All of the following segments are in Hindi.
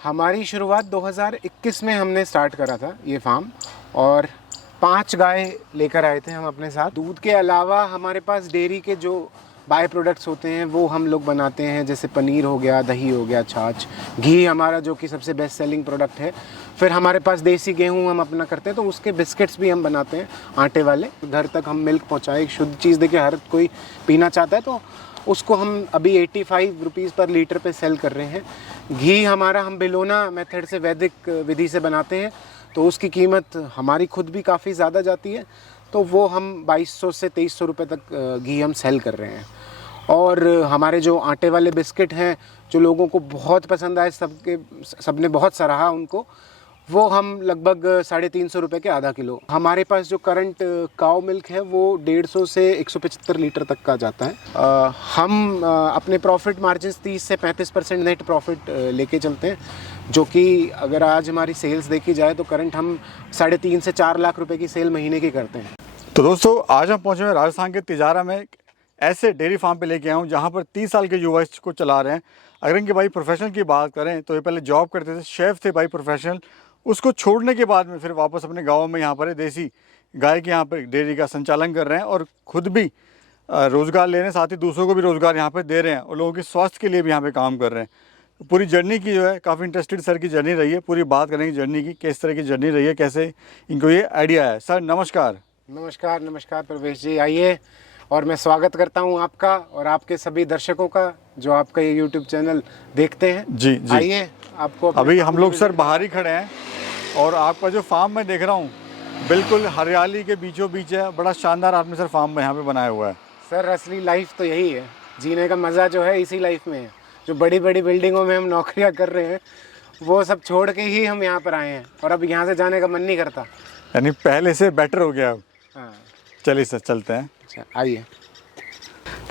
हमारी शुरुआत 2021 में हमने स्टार्ट करा था ये फार्म, और 5 गाय लेकर आए थे हम अपने साथ। दूध के अलावा हमारे पास डेयरी के जो बाय प्रोडक्ट्स होते हैं वो हम लोग बनाते हैं, जैसे पनीर हो गया, दही हो गया, छाछ, घी हमारा जो कि सबसे बेस्ट सेलिंग प्रोडक्ट है। फिर हमारे पास देसी गेहूँ हम अपना करते हैं, तो उसके बिस्किट्स भी हम बनाते हैं आटे वाले। घर तक हम मिल्क पहुँचाए, शुद्ध चीज़ देखिए हर कोई पीना चाहता है, तो उसको हम अभी 85 रुपीज़ पर लीटर पे सेल कर रहे हैं। घी हमारा हम बिलोना मेथड से वैदिक विधि से बनाते हैं, तो उसकी कीमत हमारी खुद भी काफ़ी ज़्यादा जाती है, तो वो हम 2200 से 2300 रुपये तक घी हम सेल कर रहे हैं। और हमारे जो आटे वाले बिस्किट हैं जो लोगों को बहुत पसंद आए, सबने बहुत सराहा उनको, वो हम लगभग 350 रुपये के आधा किलो। हमारे पास जो करंट काऊ मिल्क है वो 150 से 175 लीटर तक का जाता है। हम अपने प्रॉफिट मार्जिन 30 से 35% नेट प्रॉफिट लेके चलते हैं, जो कि अगर आज हमारी सेल्स देखी जाए तो करंट हम 3.5 से 4 लाख रुपए की सेल महीने की करते हैं। तो दोस्तों, आज हम पहुँचे हैं राजस्थान के तिजारा में। ऐसे डेयरी फार्म पे लेके आया हूँ जहाँ पर 30 साल के युवा इसको चला रहे हैं। अगर इनके भाई प्रोफेशनल की बात करें तो ये पहले जॉब करते थे, शेफ़ थे भाई प्रोफेशनल। उसको छोड़ने के बाद में फिर वापस अपने गाँव में यहाँ पर देसी गाय के यहाँ पर डेयरी का संचालन कर रहे हैं और ख़ुद भी रोज़गार ले रहे हैं, साथ ही दूसरों को भी रोज़गार यहाँ पर दे रहे हैं और लोगों के स्वास्थ्य के लिए भी यहाँ पर काम कर रहे हैं। पूरी जर्नी की जो है काफ़ी इंटरेस्टेड सर की जर्नी रही है। पूरी बात करेंगे जर्नी की, किस तरह की जर्नी रही है, कैसे इनको ये आइडिया है। सर नमस्कार। नमस्कार नमस्कार प्रवेश जी, आइए। और मैं स्वागत करता हूं आपका और आपके सभी दर्शकों का जो आपका ये YouTube चैनल देखते हैं। जी जी, आइए। आपको अभी हम लोग सर बाहर ही खड़े हैं और आपका जो फार्म मैं देख रहा हूँ बिल्कुल हरियाली के बीचों बीच है। बड़ा शानदार आपने सर फार्म में यहाँ पे बनाया हुआ है। सर असली लाइफ तो यही है, जीने का मज़ा जो है इसी लाइफ में है। जो बड़ी बड़ी बिल्डिंगों में हम नौकरियाँ कर रहे हैं वो सब छोड़ के ही हम यहाँ पर आए हैं, और अब यहाँ से जाने का मन नहीं करता। यानी पहले से बेटर हो गया अब। हाँ चलिए सर चलते हैं। अच्छा आइए।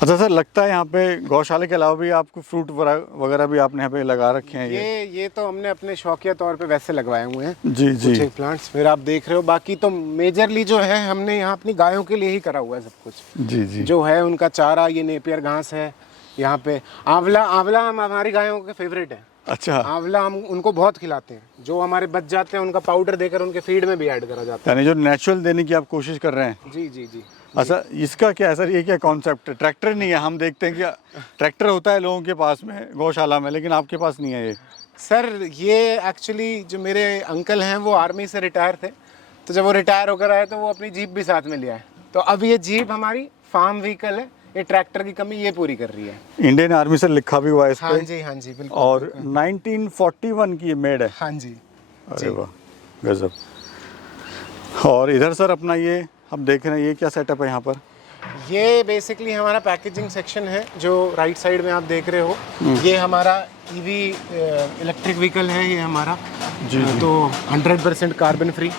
अच्छा सर, लगता है यहाँ पे गौशाला के अलावा भी आपको फ्रूट वगैरह भी आपने यहाँ पे लगा रखे हैं। ये तो हमने अपने शौकिया तौर पे वैसे लगवाए हुए हैं। जी जी, कुछ प्लांट्स फिर आप देख रहे हो। बाकी तो मेजरली जो है हमने यहाँ अपनी गायों के लिए ही करा हुआ है सब कुछ। जी जी, जो है उनका चारा, ये नेपियर घास है। यहाँ पे आंवला हम हमारी गायों के फेवरेट है। अच्छा, आंवला हम उनको बहुत खिलाते हैं। जो हमारे बच जाते हैं उनका पाउडर देकर उनके फीड में भी ऐड करा जाता है। यानी जो नेचुरल देने की आप कोशिश कर रहे हैं। जी जी जी। अच्छा, इसका क्या है सर, ये क्या कॉन्सेप्ट है? ट्रैक्टर नहीं है, हम देखते हैं कि ट्रैक्टर होता है लोगों के पास में गौशाला में, लेकिन आपके पास नहीं है ये। सर ये एक्चुअली जो मेरे अंकल हैं वो आर्मी से रिटायर थे, तो जब वो रिटायर होकर आए तो वो अपनी जीप भी साथ में ले आए। तो अब ये जीप हमारी फार्म व्हीकल है, ये ट्रैक्टर की कमी ये पूरी कर रही है। इंडियन आर्मी से लिखा भी हुआ है इस पे। हाँ जी बिल्कुल। और 1941 की ये मेड है। हाँ जी। अरे वाह गजब। और इधर सर अपना ये हम देख रहे हैं, ये क्या सेटअप है यहाँ पर? ये बेसिकली हमारा पैकेजिंग सेक्शन है, जो राइट साइड में आप देख रहे हो। ये हमारा ईवी इलेक्ट्रिक व्हीकल है ये हमारा। जी जी। तो 100% कार्बन फ्री,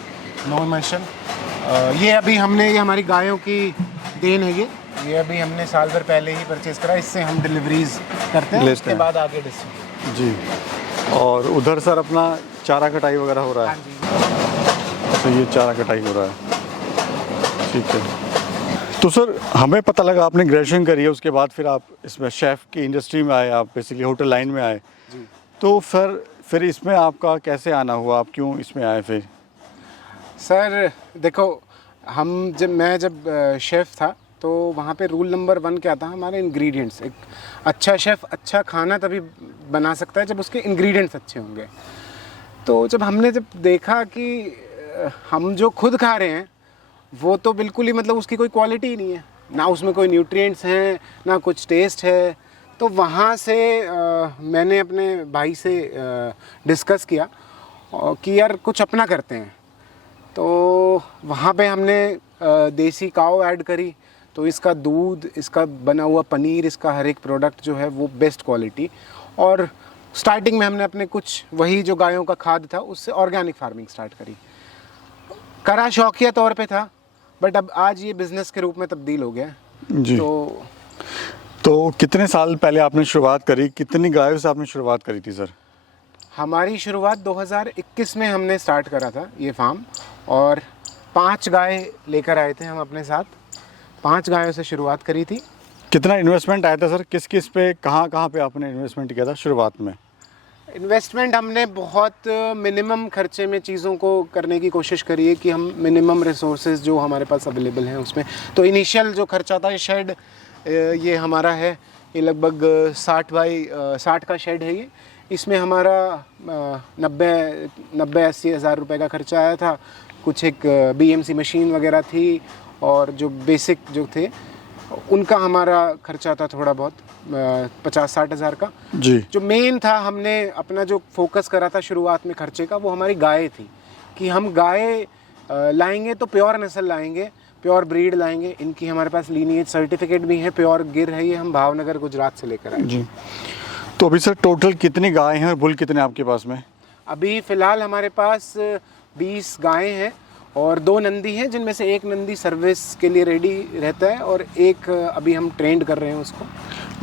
नो इमिशन। ये अभी हमने, ये हमारी गायों की देन है। ये अभी हमने साल भर पहले ही परचेज करा। इससे हम डिलीवरीज करते हैं, उसके बाद आगे डिस्ट्रीब्यूट। जी। और उधर सर अपना चारा कटाई वगैरह हो रहा है। हाँ जी। तो ये चारा कटाई हो रहा है, ठीक है। तो सर हमें पता लगा आपने ग्रेजुएशन करी है, उसके बाद फिर आप इसमें शेफ़ की इंडस्ट्री में आए, आप बेसिकली होटल लाइन में आए। जी। तो फिर इसमें आपका कैसे आना हुआ, आप क्यों इसमें आए फिर? सर देखो, मैं जब शेफ़ था तो वहाँ पे रूल नंबर 1 क्या था, हमारे इंग्रेडिएंट्स। एक अच्छा शेफ़ अच्छा खाना तभी बना सकता है जब उसके इंग्रेडिएंट्स अच्छे होंगे। तो हमने देखा कि हम जो खुद खा रहे हैं वो तो बिल्कुल ही मतलब उसकी कोई क्वालिटी ही नहीं है, ना उसमें कोई न्यूट्रिएंट्स हैं, ना कुछ टेस्ट है। तो वहाँ से मैंने अपने भाई से डिस्कस किया कि यार कुछ अपना करते हैं। तो वहाँ पे हमने देसी काऊ ऐड करी, तो इसका दूध, इसका बना हुआ पनीर, इसका हर एक प्रोडक्ट जो है वो बेस्ट क्वालिटी। और स्टार्टिंग में हमने अपने कुछ वही जो गायों का खाद था उससे ऑर्गेनिक फार्मिंग स्टार्ट करा शौकिया तौर पे था, बट अब आज ये बिज़नेस के रूप में तब्दील हो गया जी। तो कितने साल पहले आपने शुरुआत करी, कितनी गायों से आपने शुरुआत करी थी सर? हमारी शुरुआत 2021 में हमने स्टार्ट करा था ये फार्म, और 5 गाय लेकर आए थे हम अपने साथ। 5 गायों से शुरुआत करी थी। कितना इन्वेस्टमेंट आया था सर, किस पे कहाँ पे आपने इन्वेस्टमेंट किया था शुरुआत में? इन्वेस्टमेंट हमने बहुत मिनिमम खर्चे में चीज़ों को करने की कोशिश करी है कि हम मिनिमम रिसोर्सेज जो हमारे पास अवेलेबल हैं उसमें। तो इनिशियल जो खर्चा था, ये शेड ये हमारा है, ये लगभग 60 का शेड है ये। इसमें हमारा 90-80 हज़ार रुपये का खर्चा आया था। कुछ एक BMC मशीन वगैरह थी और जो बेसिक जो थे उनका हमारा खर्चा था थोड़ा बहुत 50-60 हज़ार का जी। जो मेन था, हमने अपना जो फोकस करा था शुरुआत में खर्चे का, वो हमारी गाय थी कि हम गाय लाएंगे तो प्योर नस्ल लाएंगे, प्योर ब्रीड लाएंगे। इनकी हमारे पास लीनिएज सर्टिफिकेट भी है, प्योर गिर है ये, हम भावनगर गुजरात से लेकर आए। जी। तो अभी सर टोटल कितनी गाय हैं और बुल कितने आपके पास में? अभी फ़िलहाल हमारे पास 20 गायें हैं और 2 नंदी हैं, जिनमें से एक नंदी सर्विस के लिए रेडी रहता है और एक अभी हम ट्रेंड कर रहे हैं उसको।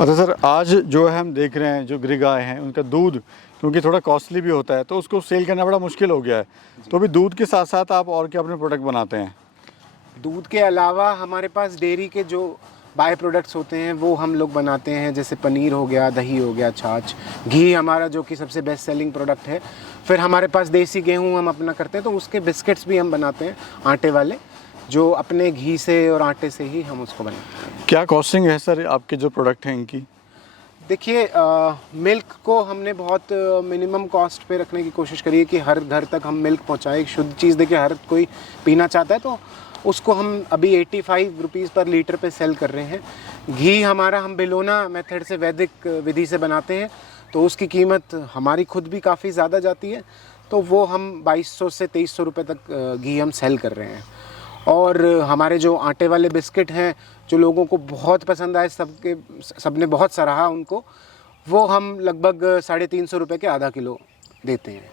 अच्छा सर, आज जो है हम देख रहे हैं जो गिर गाय हैं उनका दूध क्योंकि थोड़ा कॉस्टली भी होता है तो उसको सेल करना बड़ा मुश्किल हो गया है। तो अभी दूध के साथ साथ आप और क्या अपने प्रोडक्ट बनाते हैं? दूध के अलावा हमारे पास डेयरी के जो बाय प्रोडक्ट्स होते हैं वो हम लोग बनाते हैं, जैसे पनीर हो गया, दही हो गया, छाछ, घी हमारा जो कि सबसे बेस्ट सेलिंग प्रोडक्ट है। फिर हमारे पास देसी गेहूँ हम अपना करते हैं, तो उसके बिस्किट्स भी हम बनाते हैं आटे वाले, जो अपने घी से और आटे से ही हम उसको बनाते हैं। क्या कॉस्टिंग है सर आपके जो प्रोडक्ट हैं इनकी? देखिए, मिल्क को हमने बहुत मिनिमम कॉस्ट पे रखने की कोशिश करी है कि हर घर तक हम मिल्क पहुंचाएं, एक शुद्ध चीज़। देखिए, हर कोई पीना चाहता है, तो उसको हम अभी 85 रुपीज़ पर लीटर पे सेल कर रहे हैं। घी हमारा हम बिलोना मेथड से, वैदिक विधि से बनाते हैं, तो उसकी कीमत हमारी खुद भी काफ़ी ज़्यादा जाती है, तो वो हम 2200 से 2300 रुपये तक घी हम सेल कर रहे हैं। और हमारे जो आटे वाले बिस्किट हैं, जो लोगों को बहुत पसंद आए, सबने बहुत सराहा उनको, वो हम लगभग 350 रुपये के आधा किलो देते हैं।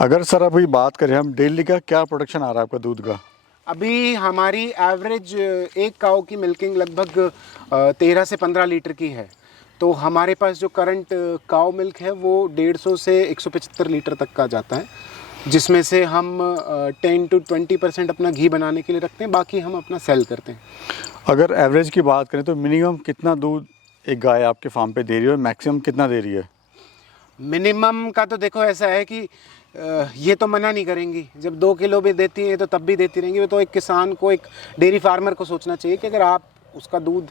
अगर सर अभी बात करें हम डेली का क्या प्रोडक्शन आ रहा है आपका दूध का? अभी हमारी एवरेज एक काऊ की मिल्किंग लगभग 13 से 15 लीटर की है। तो हमारे पास जो करंट काऊ मिल्क है वो 150 से 175 लीटर तक का जाता है, जिसमें से हम 10 to 20% अपना घी बनाने के लिए रखते हैं, बाकी हम अपना सेल करते हैं। अगर एवरेज की बात करें तो मिनिमम कितना दूध एक गाय आपके फार्म पे दे रही है और मैक्सिमम कितना दे रही है? मिनिमम का तो देखो ऐसा है कि ये तो मना नहीं करेंगी, जब 2 किलो भी देती है तो तब भी देती रहेंगी। वो तो एक किसान को, एक डेयरी फार्मर को सोचना चाहिए कि अगर आप उसका दूध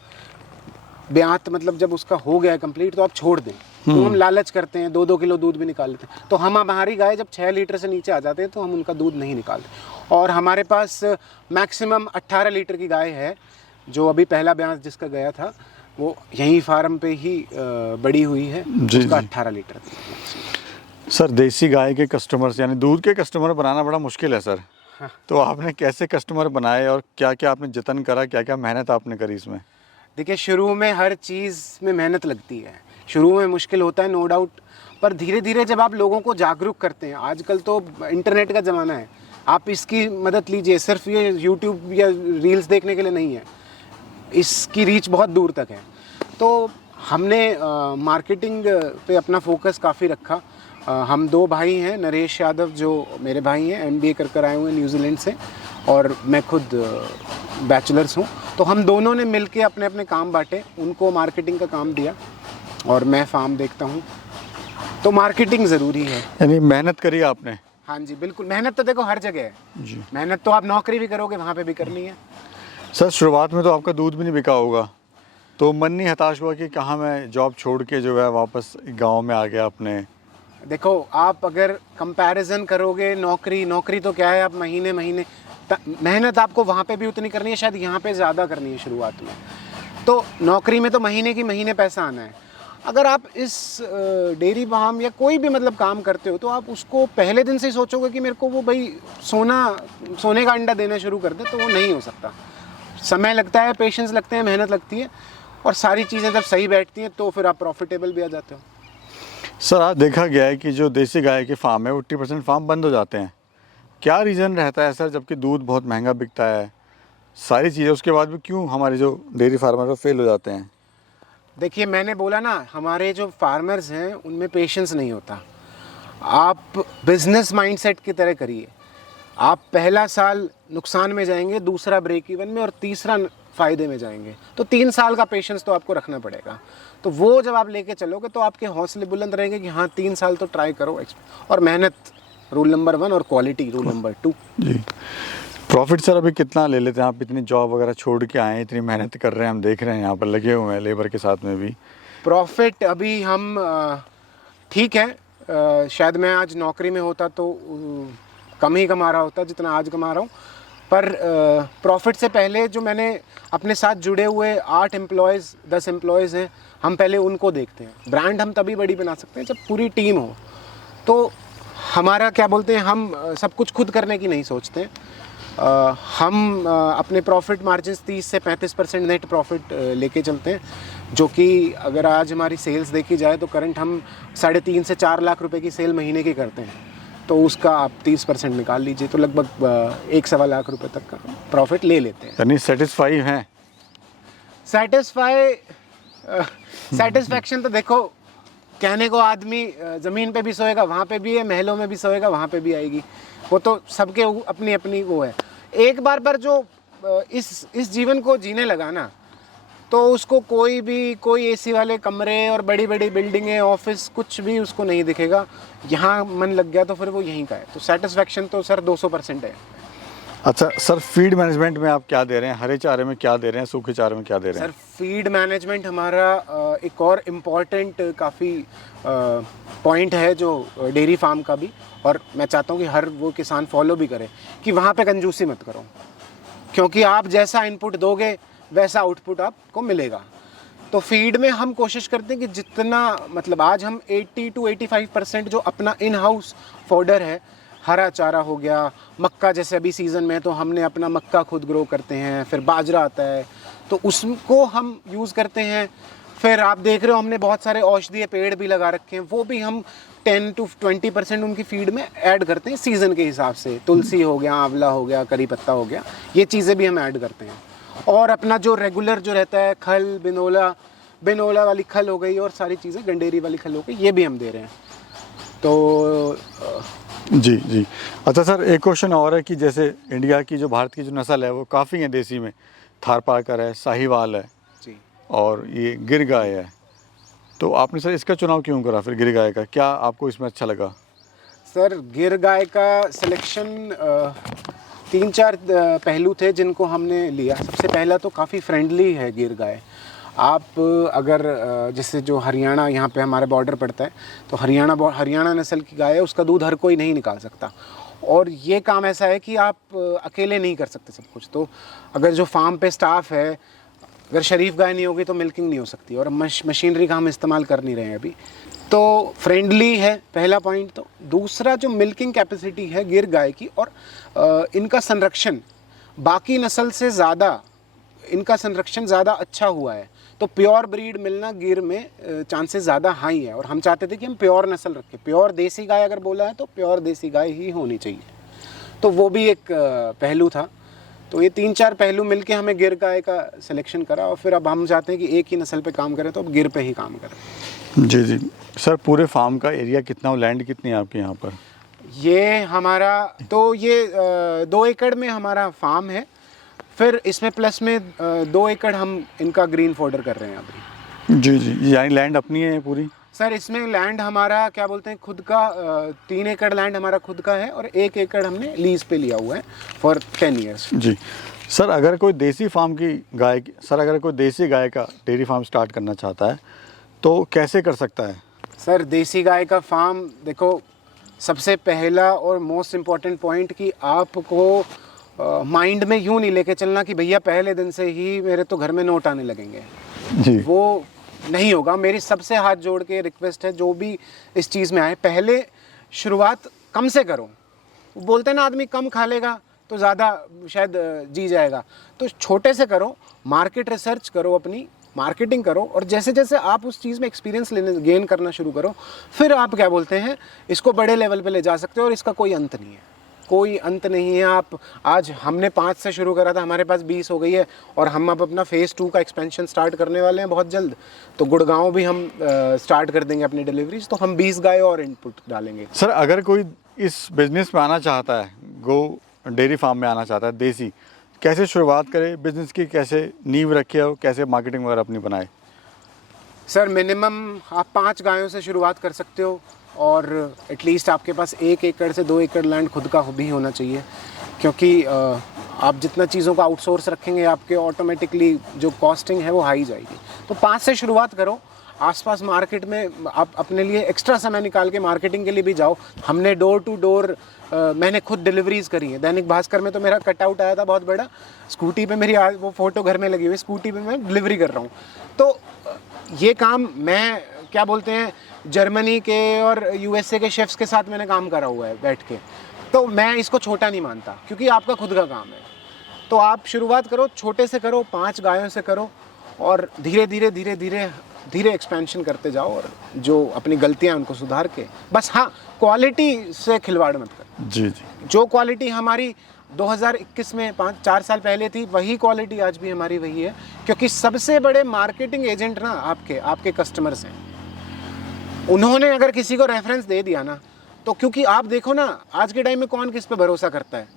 ब्यात मतलब जब उसका हो गया कंप्लीट तो आप छोड़ दें। तो हम लालच करते हैं, 2-2 किलो दूध भी निकाल लेते हैं। तो हमारी गाय जब 6 लीटर से नीचे आ जाते हैं तो हम उनका दूध नहीं निकालते। और हमारे पास मैक्सिमम 18 लीटर की गाय है, जो अभी पहला ब्यात जिसका गया था वो यहीं फार्म पे ही बड़ी हुई है, उसका 18 लीटर। सर, देसी गाय के कस्टमर्स यानी दूध के कस्टमर बनाना बड़ा मुश्किल है सर। हाँ। तो आपने कैसे कस्टमर बनाए और क्या क्या आपने जतन करा, क्या क्या मेहनत आपने करी इसमें? देखिए, शुरू में हर चीज़ में मेहनत लगती है, शुरू में मुश्किल होता है, नो डाउट। पर धीरे धीरे जब आप लोगों को जागरूक करते हैं, आजकल तो इंटरनेट का ज़माना है, आप इसकी मदद लीजिए। सिर्फ ये यूट्यूब या रील्स देखने के लिए नहीं है, इसकी रीच बहुत दूर तक है। तो हमने मार्केटिंग पे अपना फोकस काफ़ी रखा। हम 2 भाई हैं, नरेश यादव जो मेरे भाई हैं, MBA कर आए हुए हैं न्यूजीलैंड से, और मैं खुद बैचलर्स हूँ। तो हम दोनों ने मिलके अपने अपने काम बांटे, उनको मार्केटिंग का काम दिया और मैं फार्म देखता हूँ। तो मार्केटिंग ज़रूरी है। यानी मेहनत करी आपने? हाँ जी, बिल्कुल। मेहनत तो देखो हर जगह है जी। मेहनत तो आप नौकरी भी करोगे वहाँ पे भी करनी है। सर, शुरुआत में तो आपका दूध भी नहीं बिका होगा, तो मन नहीं हताश हुआ कि कहाँ मैं जॉब छोड़ के जो है वापस गांव में आ गया अपने? देखो, आप अगर कंपैरिजन करोगे, नौकरी तो क्या है, आप महीने मेहनत आपको वहाँ पे भी उतनी करनी है, शायद यहाँ पे ज़्यादा करनी है शुरुआत में। तो नौकरी में तो महीने पैसा आना है। अगर आप इस डेयरी फार्म या कोई भी मतलब काम करते हो, तो आप उसको पहले दिन से ही सोचोगे कि मेरे को वो भाई सोने का अंडा देना शुरू कर दे, तो वो नहीं हो सकता। समय लगता है, पेशेंस लगते हैं, मेहनत लगती है, और सारी चीज़ें जब सही बैठती हैं तो फिर आप प्रॉफिटेबल भी आ जाते हो। सर, आज देखा गया है कि जो देसी गाय के फार्म है वो 80% फार्म बंद हो जाते हैं। क्या रीज़न रहता है सर, जबकि दूध बहुत महंगा बिकता है, सारी चीज़ें, उसके बाद भी क्यों हमारे जो डेयरी फार्मर वो फेल हो जाते हैं? देखिए, मैंने बोला ना, हमारे जो फार्मर्स हैं उनमें पेशेंस नहीं होता। आप बिजनेस माइंडसेट की तरह करिए। आप पहला साल नुकसान में जाएंगे, दूसरा ब्रेक इवन में, और तीसरा फ़ायदे में जाएंगे। तो 3 साल का पेशेंस तो आपको रखना पड़ेगा। तो वो जब आप लेके चलोगे तो आपके हौसले बुलंद रहेंगे कि हाँ 3 साल तो ट्राई करो। और मेहनत रूल नंबर 1 और क्वालिटी रूल नंबर 2। जी। प्रॉफिट सर अभी कितना ले लेते हैं आप? इतनी जॉब वगैरह छोड़ के आए हैं, इतनी मेहनत कर रहे हैं, हम देख रहे हैं यहाँ पर लगे हुए हैं लेबर के साथ में भी। प्रॉफिट अभी हम ठीक है, शायद मैं आज नौकरी में होता तो कम ही कमा रहा होता जितना आज कमा रहा हूँ। पर प्रॉफिट से पहले जो मैंने अपने साथ जुड़े हुए 8 एम्प्लॉयज़ 10 एम्प्लॉयज़ हैं, हम पहले उनको देखते हैं। ब्रांड हम तभी बड़ी बना सकते हैं जब पूरी टीम हो। तो हमारा क्या बोलते हैं, हम सब कुछ खुद करने की नहीं सोचते हैं। हम अपने प्रॉफिट मार्जिन 30 से 35% नेट प्रॉफिट लेके चलते हैं, जो कि अगर आज हमारी सेल्स देखी जाए तो करंट हम 3.5 से 4 लाख रुपए की सेल महीने की करते हैं। तो उसका आप 30% निकाल लीजिए तो लगभग 1-1.25 लाख रुपए तक का प्रॉफिट ले लेते हैं। यानी सेटिस्फाई हैं? सेटिस्फैक्शन तो देखो, कहने को आदमी ज़मीन पे भी सोएगा वहाँ पे भी है, महलों में भी सोएगा वहाँ पे भी आएगी। वो तो सबके अपनी अपनी वो है। एक बार पर जो इस जीवन को जीने लगा ना, तो उसको कोई एसी वाले कमरे और बड़ी बड़ी बिल्डिंगें, ऑफिस, कुछ भी उसको नहीं दिखेगा। यहाँ मन लग गया तो फिर वो यहीं का है। तो सेटिस्फैक्शन तो सर 200% है। अच्छा सर, फीड मैनेजमेंट में आप क्या दे रहे हैं? हरे चारे में क्या दे रहे हैं? सूखे चारे में क्या दे रहे हैं? सर फीड मैनेजमेंट हमारा एक और इम्पॉर्टेंट काफ़ी पॉइंट है जो डेयरी फार्म का भी, और मैं चाहता हूँ कि हर वो किसान फॉलो भी करे कि वहाँ पे कंजूसी मत करो, क्योंकि आप जैसा इनपुट दोगे वैसा आउटपुट आपको मिलेगा। तो फीड में हम कोशिश करते हैं कि जितना, मतलब आज हम 80 to 85% जो अपना इन हाउस फॉडर है, हरा चारा हो गया, मक्का जैसे अभी सीज़न में है तो हमने अपना मक्का खुद ग्रो करते हैं, फिर बाजरा आता है तो उसको हम यूज़ करते हैं। फिर आप देख रहे हो हमने बहुत सारे औषधीय पेड़ भी लगा रखे हैं, वो भी हम 10 to 20% उनकी फीड में ऐड करते हैं सीज़न के हिसाब से। तुलसी हो गया, आंवला हो गया, करी पत्ता हो गया, ये चीज़ें भी हम ऐड करते हैं। और अपना जो रेगुलर जो रहता है खल, बिनोला वाली खल हो गई और सारी चीज़ें, गंडेरी वाली खल हो गई, ये भी हम दे रहे हैं। तो जी जी। अच्छा सर, एक क्वेश्चन और है कि जैसे इंडिया की जो, भारत की जो नस्ल है वो काफ़ी है देसी में, थारपारकर है, साहिवाल है जी, और ये गिर गाय है। तो आपने सर इसका चुनाव क्यों करा फिर, गिर गाय का? क्या आपको इसमें अच्छा लगा? सर गिर गाय का सिलेक्शन 3-4 पहलू थे जिनको हमने लिया। सबसे पहला तो काफ़ी फ्रेंडली है गिर गाय। आप अगर जैसे जो हरियाणा, यहाँ पे हमारा बॉर्डर पड़ता है, तो हरियाणा नस्ल की गाय है, उसका दूध हर कोई नहीं निकाल सकता। और ये काम ऐसा है कि आप अकेले नहीं कर सकते सब कुछ। तो अगर जो फार्म पे स्टाफ है, अगर शरीफ गाय नहीं होगी तो मिल्किंग नहीं हो सकती, और मशीनरी का हम इस्तेमाल कर नहीं रहे हैं अभी। तो फ्रेंडली है पहला पॉइंट। तो दूसरा जो मिल्किंग कैपेसिटी है गिर गाय की, और इनका संरक्षण बाकी नस्ल से ज़्यादा, इनका संरक्षण ज़्यादा अच्छा हुआ है। तो प्योर ब्रीड मिलना गिर में चांसेस ज़्यादा हाई है। और हम चाहते थे कि हम प्योर नस्ल रखें। प्योर देसी गाय अगर बोला है तो प्योर देसी गाय ही होनी चाहिए। तो वो भी एक पहलू था। तो ये 3-4 पहलू मिलके हमें गिर गाय का सिलेक्शन करा, और फिर अब हम चाहते हैं कि एक ही नस्ल पे काम करें, तो अब गिर पे ही काम करें। जी जी। सर पूरे फार्म का एरिया कितना और लैंड कितनी है आपके यहाँ पर? ये हमारा तो ये 2 एकड़ में हमारा फार्म है। फिर इसमें प्लस में 2 एकड़ हम इनका ग्रीन फॉडर कर रहे हैं अभी। जी जी, यानी लैंड अपनी है पूरी? सर इसमें लैंड हमारा क्या बोलते हैं खुद का, 3 एकड़ लैंड हमारा खुद का है, और 1 एकड़ हमने लीज पे लिया हुआ है फॉर 10 ईयर्स। जी सर, अगर कोई देसी फार्म की गाय, सर अगर कोई देसी गाय का डेयरी फार्म स्टार्ट करना चाहता है तो कैसे कर सकता है? सर देसी गाय का फार्म देखो, सबसे पहला और मोस्ट इम्पॉर्टेंट पॉइंट कि आपको माइंड में यूँ नहीं लेके चलना कि भैया पहले दिन से ही मेरे तो घर में नोट आने लगेंगे। जी, वो नहीं होगा। मेरी सबसे हाथ जोड़ के रिक्वेस्ट है, जो भी इस चीज़ में आए, पहले शुरुआत कम से करो। वो बोलते हैं ना, आदमी कम खा लेगा तो ज़्यादा शायद जी जाएगा। तो छोटे से करो, मार्केट रिसर्च करो, अपनी मार्केटिंग करो, और जैसे जैसे आप उस चीज़ में एक्सपीरियंस गेन करना शुरू करो, फिर आप क्या बोलते हैं, इसको बड़े लेवल पे ले जा सकते हो। और इसका कोई अंत नहीं है, कोई अंत नहीं है। आप आज हमने 5 से शुरू करा था, हमारे पास 20 हो गई है, और हम अब अपना फेज़ 2 का एक्सपेंशन स्टार्ट करने वाले हैं बहुत जल्द। तो गुड़गांव भी हम स्टार्ट कर देंगे अपनी डिलीवरीज। तो हम 20 गाय और इनपुट डालेंगे। सर अगर कोई इस बिज़नेस में आना चाहता है, गो डेयरी फार्म में आना चाहता है देसी, कैसे शुरुआत करें बिजनेस की, कैसे नींव रखी है और कैसे मार्केटिंग वगैरह अपनी बनाए? सर मिनिमम आप 5 गायों से शुरुआत कर सकते हो और एटलीस्ट आपके पास 1 एकड़ से 2 एकड़ लैंड खुद का भी होना चाहिए, क्योंकि आप जितना चीज़ों का आउटसोर्स रखेंगे आपके ऑटोमेटिकली जो कॉस्टिंग है वो हाई जाएगी। तो 5 से शुरुआत करो। आसपास मार्केट में आप अपने लिए एक्स्ट्रा समय निकाल के मार्केटिंग के लिए भी जाओ। हमने डोर टू डोर मैंने खुद डिलीवरीज करी है। दैनिक भास्कर में तो मेरा कटआउट आया था बहुत बड़ा, स्कूटी पे मेरी आज वो फ़ोटो घर में लगी हुई, स्कूटी पे मैं डिलीवरी कर रहा हूँ। तो ये काम मैं क्या बोलते हैं जर्मनी के और यूएसए के शेफ्स के साथ मैंने काम करा हुआ है बैठ के, तो मैं इसको छोटा नहीं मानता क्योंकि आपका खुद का काम है। तो आप शुरुआत करो, छोटे से करो, 5 गायों से करो और धीरे धीरे धीरे धीरे धीरे एक्सपेंशन करते जाओ और जो अपनी गलतियां उनको सुधार के, बस हाँ क्वालिटी से खिलवाड़ मत करो। जी जी। जो क्वालिटी हमारी 2021 में 4 साल पहले थी वही क्वालिटी आज भी हमारी वही है, क्योंकि सबसे बड़े मार्केटिंग एजेंट ना आपके कस्टमर्स हैं। उन्होंने अगर किसी को रेफरेंस दे दिया ना, तो क्योंकि आप देखो ना आज के टाइम में कौन किस पे भरोसा करता है,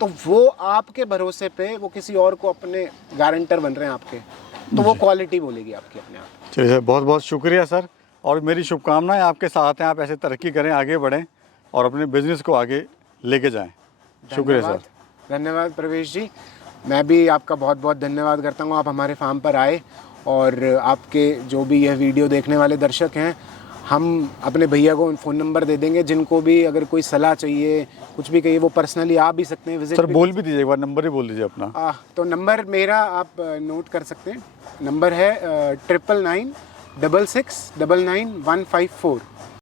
तो वो आपके भरोसे पे वो किसी और को अपने गारंटर बन रहे हैं आपके, तो वो क्वालिटी बोलेगी आपकी अपने आप। चलिए सर, बहुत बहुत शुक्रिया सर, और मेरी शुभकामनाएं आपके साथ हैं। आप ऐसे तरक्की करें, आगे बढ़ें और अपने बिजनेस को आगे लेके जाएं। शुक्रिया सर। धन्यवाद प्रवेश जी। मैं भी आपका बहुत बहुत धन्यवाद करता हूँ, आप हमारे फार्म पर आए और आपके जो भी यह वीडियो देखने वाले दर्शक हैं, हम अपने भैया को फ़ोन नंबर दे देंगे, जिनको भी अगर कोई सलाह चाहिए कुछ भी कहिए वो पर्सनली आ भी सकते हैं, विजिट सर बोल भी दीजिए एक बार, नंबर ही बोल दीजिए अपना। तो नंबर मेरा आप नोट कर सकते हैं, नंबर है 9996699154।